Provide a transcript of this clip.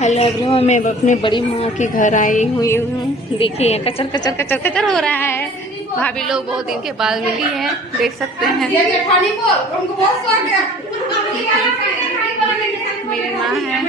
Hello everyone, मैं अपने बड़ी माँ के घर आई हुई हूँ। देखिए कचर कचर कचर कचर हो रहा है। भाभी लोग बहुत दिन के बाद मिली है, देख सकते हैं। मेरी माँ है।